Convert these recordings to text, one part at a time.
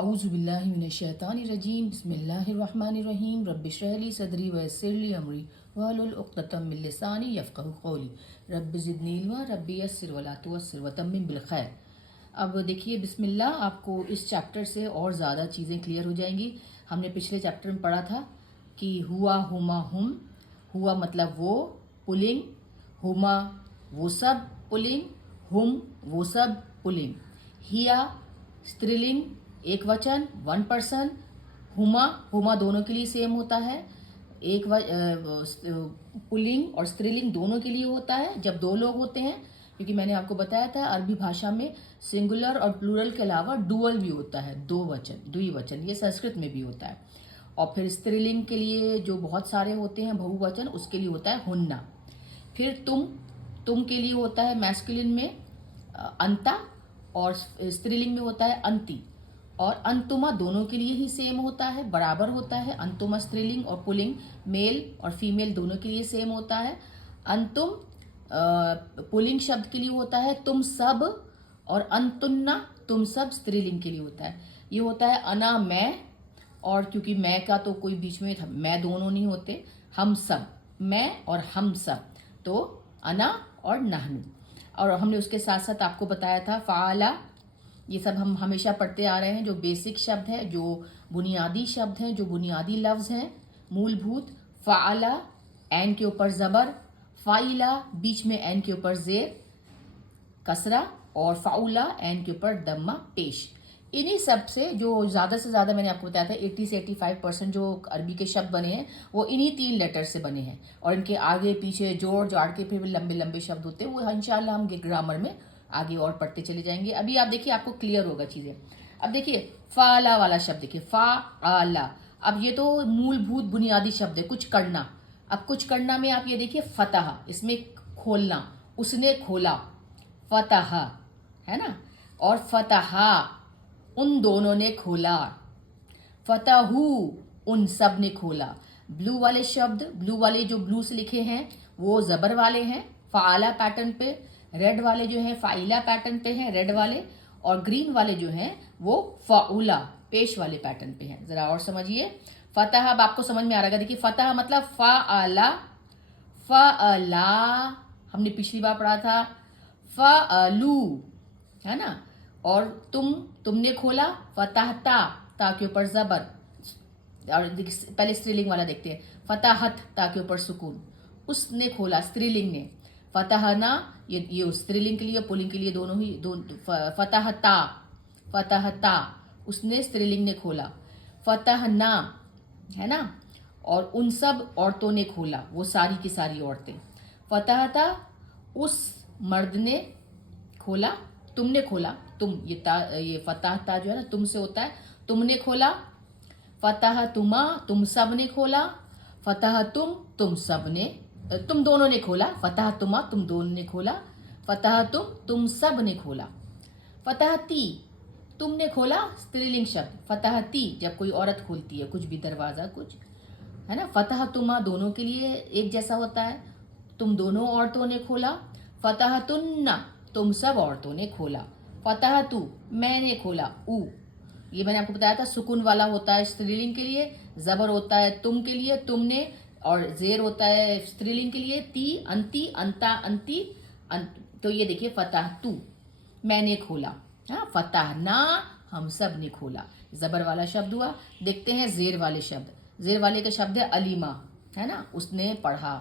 आऊज़ुबिल्लाहिमिनश्शैतानिर्रजीम बिस्मिल्लाहिर्रहमानिर्रहीम रब्बिश्रह ली सदरी वयस्सिर ली अमरी वहलुल उक़्दतम मिन लिसानी यफ़क़हू क़ौली रब्बि ज़िदनी इल्मा रब्बि यस्सिर वला तुअस्सिर वतम्मिम बिल खैर। अब देखिए बिस्मिल्लाह, आपको इस चैप्टर से और ज़्यादा चीज़ें क्लियर हो जाएंगी। हमने पिछले चैप्टर में पढ़ा था कि हुआ, हुमा, हुम। हुआ मतलब वो, पुलिंग। हुमा वो सब, पुलिंग। हुम वो सब, पुलिंग। हिया स्त्रीलिंग, एक वचन, वन पर्सन। हुमा, हुमा दोनों के लिए सेम होता है, एक पुल्लिंग और स्त्रीलिंग दोनों के लिए होता है जब दो लोग होते हैं, क्योंकि मैंने आपको बताया था अरबी भाषा में सिंगुलर और प्लूरल के अलावा डुअल भी होता है, दो वचन, द्विवचन, ये संस्कृत में भी होता है। और फिर स्त्रीलिंग के लिए जो बहुत सारे होते हैं बहुवचन, उसके लिए होता है हुन्ना। फिर तुम के लिए होता है मैस्कुलिन में अंता और स्त्रीलिंग में होता है अंति। और अंतुमा दोनों के लिए ही सेम होता है, बराबर होता है। अंतुमा स्त्रीलिंग और पुल्लिंग मेल और फीमेल दोनों के लिए सेम होता है। अंतुम पुल्लिंग शब्द के लिए होता है तुम सब, और अंतुन्ना तुम सब स्त्रीलिंग के लिए होता है। ये होता है अना मैं, और क्योंकि मैं का तो कोई बीच में मैं दोनों नहीं होते, हम सब, मैं और हम सब, तो अना और नहनु। और हमने उसके साथ साथ आपको बताया था फ़ाला, ये सब हम हमेशा पढ़ते आ रहे हैं, जो बेसिक शब्द है, जो बुनियादी शब्द हैं, जो बुनियादी लफ्ज़ हैं, मूलभूत। फ़ाला एन के ऊपर ज़बर, फ़ाइला बीच में एन के ऊपर ज़ेर कसरा, और फ़ाउला एन के ऊपर दम्मा पेश। इन्हीं सब से जो ज़्यादा से ज़्यादा मैंने आपको बताया था 80 से 85% जो अरबी के शब्द बने हैं वो इन्हीं 3 लेटर से बने हैं। और इनके आगे पीछे जोड़ जाड़ के फिर लंबे लंबे शब्द होते हैं, वो इंशाल्लाह हम ग्रामर में आगे और पढ़ते चले जाएंगे। अभी आप देखिए, आपको क्लियर होगा चीज़ें। अब देखिए फ़ाला वाला शब्द देखिए, फ़ाला। अब ये तो मूलभूत बुनियादी शब्द है, कुछ करना। अब कुछ करना में आप ये देखिए फतह, इसमें खोलना, उसने खोला, फतह है ना। और फतहा उन दोनों ने खोला, फतहू उन सब ने खोला। ब्लू वाले शब्द, ब्लू वाले जो ब्लू से लिखे हैं वो ज़बर वाले हैं फ़ाला पैटर्न पे, रेड वाले जो हैं फ़ाइला पैटर्न पे हैं रेड वाले, और ग्रीन वाले जो हैं वो फ़ाउला पेश वाले पैटर्न पे हैं। ज़रा और समझिए फतह। अब आपको समझ में आ रहा है। देखिए फतह मतलब फ़ाअला, फ़अला हमने पिछली बार पढ़ा था, फ़अलू है ना। और तुमने खोला, फतहता ता के ऊपर ज़बर। और पहले स्त्रीलिंग वाला देखते हैं, फतहत ता के ऊपर सुकून, उसने खोला स्त्रीलिंग ने। फतहना ये स्त्रीलिंग के लिए पुल्लिंग के लिए दोनों ही फतहता, फतहता उसने स्त्रीलिंग ने खोला। फतहना है ना। और उन सब औरतों ने खोला, वो सारी की सारी औरतें। फतहता उस मर्द ने खोला, तुमने खोला, तुम ये फतहता जो है ना तुम से होता है, तुमने खोला। फतह तुमा तुम सब ने खोला। फतह तुम सब ने, तुम दोनों ने खोला। फतह तुमा तुम दोनों ने खोला। फतह तुम सब ने खोला। फतह ती तुमने खोला, स्त्रीलिंग शब्द। फतह ती जब कोई औरत खोलती है कुछ भी, दरवाज़ा कुछ है ना। फतह तुमा दोनों के लिए एक जैसा होता है, तुम दोनों औरतों ने खोला। फतह तुन्ना तुम सब औरतों ने खोला। फतह तू मैंने खोला, ऊ ये मैंने आपको बताया था सुकून वाला होता है स्त्रीलिंग के लिए, ज़बर होता है तुम के लिए, तुमने, और ज़ेर होता है स्त्रीलिंग के लिए, ती, अंति, अंता, अंति, तो ये देखिए फतह तू मैंने खोला, हाँ। फतह ना हम सब ने खोला, ज़बर वाला शब्द हुआ। देखते हैं ज़ेर वाले शब्द। ज़ेर वाले का शब्द है अलीमा, है ना, उसने पढ़ा,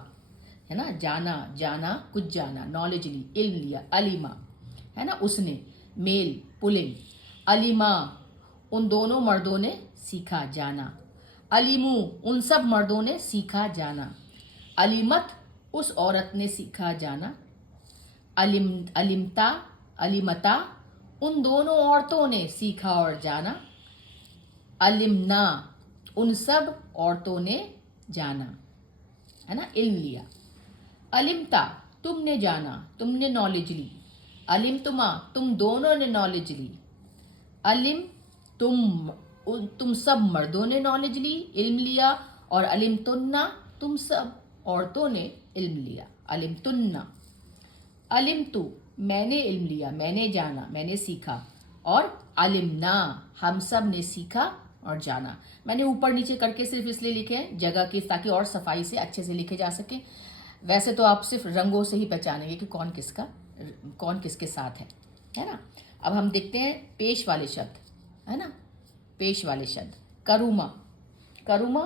है ना। जाना, जाना कुछ जाना, नॉलेज ली, इल्म लिया, अलीमा है ना, उसने, मेल पुलिंग। अलीमा उन दोनों मर्दों ने सीखा जाना। अलीमू उन सब मर्दों ने सीखा जाना। अलीमत उस औरत ने सीखा जाना। अलिमता अलिमता उन दोनों औरतों ने सीखा और जाना। अलिमना उन सब औरतों ने जाना, है ना, इल्म लिया। अलिमता तुमने जाना, तुमने नॉलेज ली। अलिम तुमा तुम दोनों ने नॉलेज ली। अलिम तुम सब मर्दों ने नॉलेज ली, इल्म लिया। और अलिम तुन्ना तुम सब औरतों ने इल्म लिया। अलिम तुन्ना, अलिम तु मैंने इल्म लिया, मैंने जाना, मैंने सीखा। और अलिमना, हम सब ने सीखा और जाना। मैंने ऊपर नीचे करके सिर्फ इसलिए लिखे हैं जगह की, ताकि और सफाई से अच्छे से लिखे जा सके। वैसे तो आप सिर्फ रंगों से ही पहचानेंगे कि कौन किसके साथ है ना। अब हम देखते हैं पेश वाले शब्द, है ना। पेश वाले शब्द, करूमा। करूमा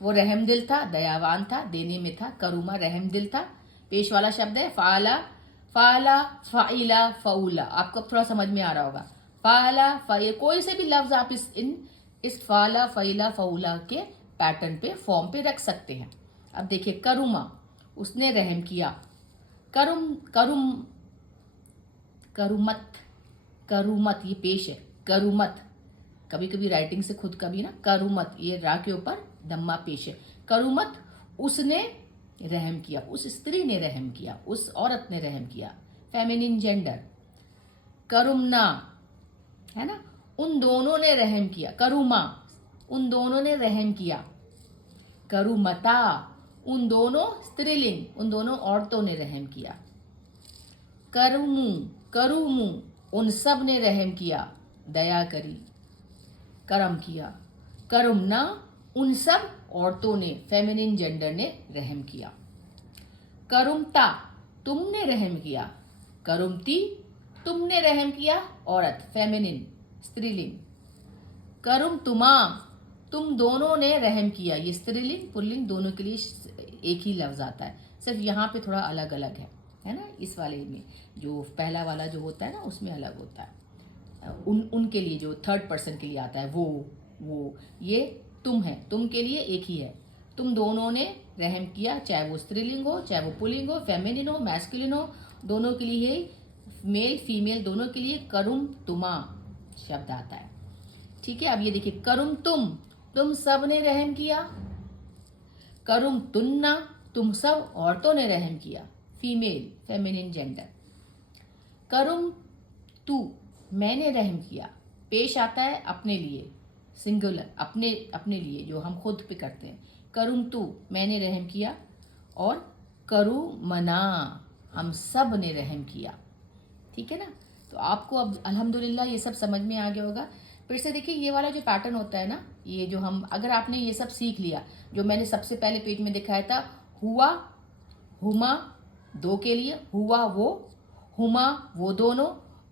वो रहमदिल था, दयावान था, देने में था। करूमा रहमदिल था। पेश वाला शब्द है फाला, फाला, फाइला, फऊला। आपको थोड़ा समझ में आ रहा होगा। फाला, फाइल, कोई से भी लफ्ज आप इस फाला, फाइला, फऊला के पैटर्न पे, फॉर्म पे रख सकते हैं। अब देखिए करूमा, उसने रहम किया। करुम, करुम, करुमत, करुमत ये पेश है। करुमत, कभी कभी राइटिंग से खुद कभी ना, करुमत ये रा के ऊपर दम्मा पेश है। करुमत, उसने रहम किया, उस स्त्री ने रहम किया, उस औरत ने रहम किया। Feminine gender. करुमना, है ना, उन दोनों ने रहम किया। करुमा, उन दोनों ने रहम किया। करुमता, उन दोनों स्त्रीलिंग, उन दोनों औरतों ने रहम किया। करुमू, करुमू, उन सब ने रहम किया, दया करी, करम किया। करुमना, उन सब औरतों ने, फेमिनिन जेंडर ने रहम किया। करुमता, तुमने रहम किया। करुमती, तुमने रहम किया, औरत, फेमिनिन, स्त्रीलिंग। करुम तुमा, तुम दोनों ने रहम किया। ये स्त्रीलिंग पुल्लिंग दोनों के लिए एक ही लफ्ज आता है, सिर्फ यहाँ पे थोड़ा अलग अलग है ना। इस वाले में जो पहला वाला जो होता है ना, उसमें अलग होता है। उनके लिए जो थर्ड पर्सन के लिए आता है वो ये तुम है, तुम के लिए एक ही है। तुम दोनों ने रहम किया, चाहे वो स्त्रीलिंग हो, चाहे वो पुल्लिंग हो, फेमिनिन हो, मैस्कुलिन हो, दोनों के लिए, मेल फीमेल दोनों के लिए करुम तुमा शब्द आता है। ठीक है। अब ये देखिए करुम तुम सब ने रहम किया। करुम तुन्ना, तुम सब औरतों ने रहम किया, फीमेल, फेमिनिन जेंडर। करुम तू, मैंने रहम किया, पेश आता है अपने लिए, सिंगुलर, अपने लिए जो हम खुद पे करते हैं। करुम तू, मैंने रहम किया। और करू मना, हम सब ने रहम किया। ठीक है ना। तो आपको अब अल्हम्दुलिल्लाह ये सब समझ में आ गया होगा। फिर से देखिए ये वाला जो पैटर्न होता है ना, ये जो हम, अगर आपने ये सब सीख लिया जो मैंने सबसे पहले पेज में दिखाया था, हुआ, हुमा दो के लिए, हुआ वो, हुमा वो दोनों,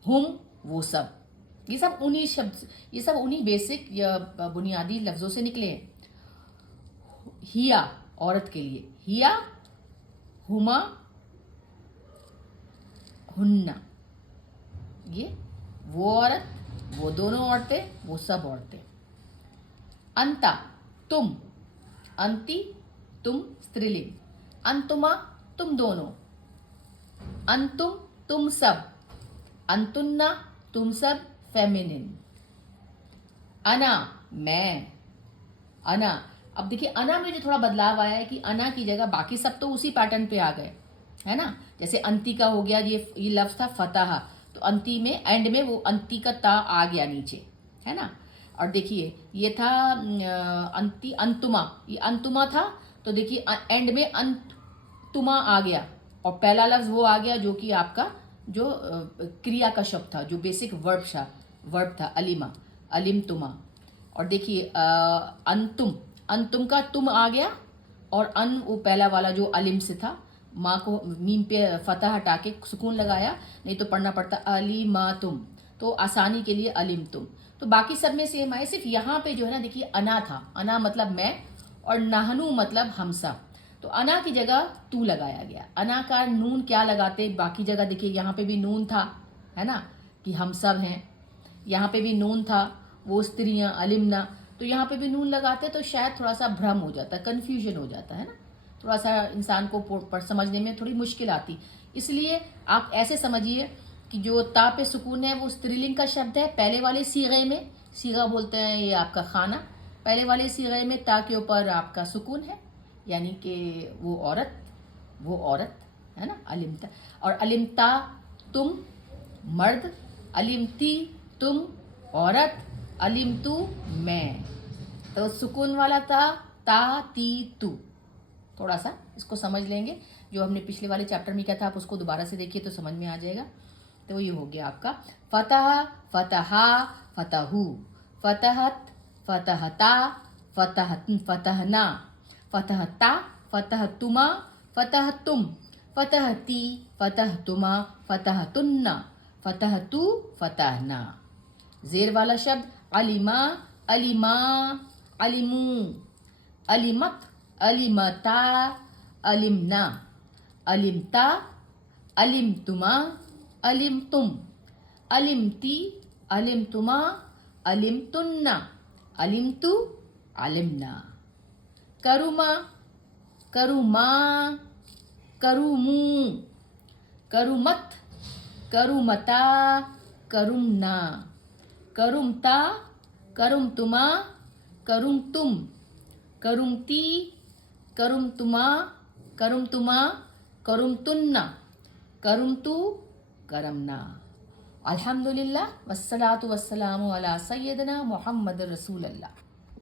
हुम वो सब, ये सब उन्हीं शब्द, ये सब उन्हीं बेसिक या बुनियादी लफ्जों से निकले हैं। हिया औरत के लिए, हिया, हुमा, हुन्ना, ये वो औरत, वो दोनों औरतें, वो सब औरतें। अंता, तुम, अंती, तुम स्त्रीलिंग। अंतुमा, तुम दोनों। अंतुम, तुम सब। अंतुन्ना, तुम सब, फेमिनिन। अना, मैं। अना, अब देखिए अना में जो थोड़ा बदलाव आया है कि अना की जगह बाकी सब तो उसी पैटर्न पे आ गए, है ना। जैसे अंती का हो गया, ये लफ्ज था फतह, तो अंती में, एंड में वो अंती का ता आ गया नीचे, है ना। और देखिए ये था अंती, अंतुमा, ये अंतुमा था, तो देखिए एंड में अंतुमा आ गया, और पहला लफ्ज वो आ गया जो कि आपका जो क्रिया का शब्द था, जो बेसिक वर्ब था, अलिमा, अलिम तुमा। और देखिए अंतुम का तुम आ गया, और वो पहला वाला जो अलिम से था, माँ को मीम पे फतह हटा के सुकून लगाया, नहीं तो पढ़ना पड़ता अलीमा तुम, तो आसानी के लिए अलिम तुम। तो बाकी सब में सेम आए, सिर्फ यहाँ पे जो है ना देखिए अना था, अना मतलब मैं, और नहनु मतलब हम सब, तो अना की जगह तू लगाया गया। अना का नून क्या लगाते, बाकी जगह देखिए यहाँ पे भी नून था, है ना, कि हम सब हैं। यहाँ पे भी नून था, वो स्त्रियाँ, अलिमना, तो यहाँ पे भी नून लगाते तो शायद थोड़ा सा भ्रम हो जाता, कन्फ्यूजन हो जाता है ना, थोड़ा सा इंसान को समझने में थोड़ी मुश्किल आती। इसलिए आप ऐसे समझिए कि जो ता पे सुकून है वो स्त्रीलिंग का शब्द है, पहले वाले सीगे में, सीगा बोलते हैं ये आपका खाना, पहले वाले सीगे में ता के ऊपर आपका सुकून है, यानी कि वो औरत, है ना, अलिमता। और अलिमता तुम मर्द, अलिमती तुम औरत, अलिमतू मैं, तो सुकून वाला ता ती तू। थोड़ा सा इसको समझ लेंगे, जो हमने पिछले वाले चैप्टर में किया था, आप उसको दोबारा से देखिए तो समझ में आ जाएगा। तो ये हो गया आपका फतह, फतहा, फतहू, फतहत, फतहता, फतहना, फतहता, फतहतुमा, फतहतुम, फतहती, फतहतुमा, फतहतुन्ना, फतहतु, फतहना। जेर वाला शब्द अलिमा, अलिमा, अलिमू, अलिमत, अलिमता, अलिमना, अलिमता, अलिमतुमा, अलिमतुम, अलिमती, अलिमतुमा, अलिमतुन्ना, अलिमतु, अलिमना। करुमा, करुमा, करुमू, करुमत, करुमता, करुमना, करुमता, करुमतुमा, करुमतुम, करुमती, करुमतुमा, करुमतुमा, करुमतुन्ना, करुमतु, करमना। अल्हम्दुलिल्लाह वस्सलातु वस्सलामु अला सय्यदना मुहम्मद रसूलल्लाह।